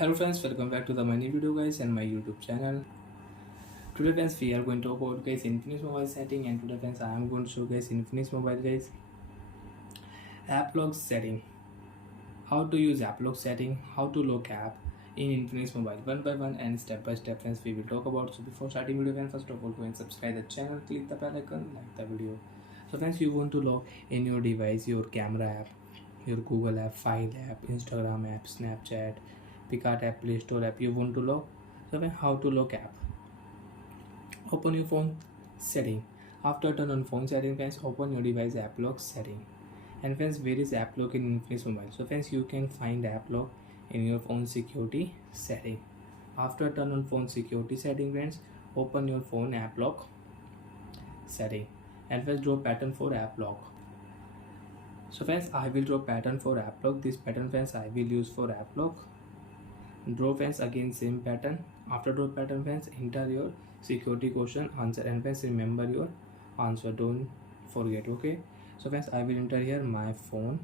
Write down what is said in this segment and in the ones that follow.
Hello friends, welcome back to the my new video guys and my YouTube channel. Today friends we are going to talk about guys Infinix mobile setting, and today friends I am going to show guys Infinix mobile guys applock setting. How to use applock setting, how to lock app in Infinix mobile one by one and step by step friends we will talk about. So before starting video friends, first of all go and subscribe the channel, click the bell icon, like the video. So friends, you want to lock in your device your camera app, your Google app, file app, Instagram app, Snapchat, Picard app, Play Store app, you want to lock. So then how to lock app? Open your phone setting. After turn on phone setting friends, open your device app lock setting. And friends, where is app lock in Infinix mobile? So friends, you can find app lock in your phone security setting. After turn on phone security setting friends, open your phone app lock setting and first draw pattern for app lock. So friends, I will draw pattern for app lock. This pattern friends I will use for app lock. Draw friends again same pattern. After draw pattern friends, enter your security question answer and friends remember your answer, don't forget. Okay, so friends I will enter here my phone,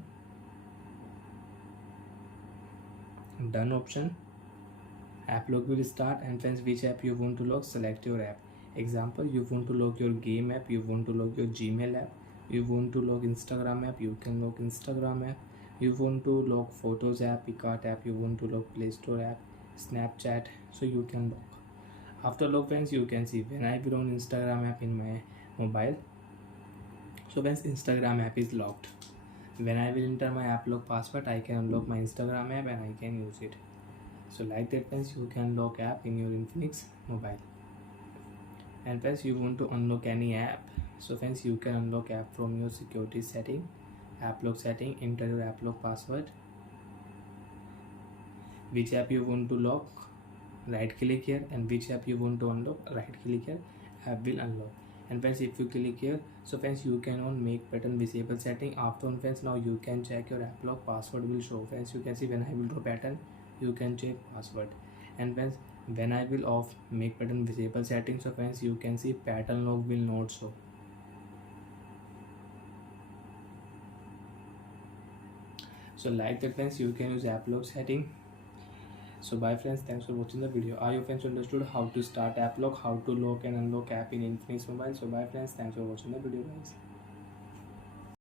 done option, app lock will start, and friends which app you want to lock, select your app. Example, you want to lock your game app, you want to lock your Gmail app, you want to lock Instagram app, you can lock Instagram app, you want to lock photos app, Picard app, you want to lock Play Store app, Snapchat, so you can lock. After lock friends, you can see when I will on Instagram app in my mobile, so friends Instagram app is locked. When I will enter my app lock password, I can unlock my Instagram app and I can use it. So like that friends, you can lock app in your Infinix mobile. And friends, you want to unlock any app, so friends you can unlock app from your security setting, app lock setting, enter your app lock password, which app you want to lock, right click here, and which app you want to unlock, right click here, app will unlock. And friends, if you click here, so friends you can on make pattern visible setting. After on friends, now you can check your app lock password will show. Friends, you can see when I will draw pattern, you can check password. And friends, when I will off make pattern visible setting, so friends you can see pattern lock will not show. So like that friends, you can use app lock setting. So bye friends, thanks for watching the video. I hope friends understood how to start app lock, how to lock and unlock app in Infinix mobile. So bye friends, thanks for watching the video guys.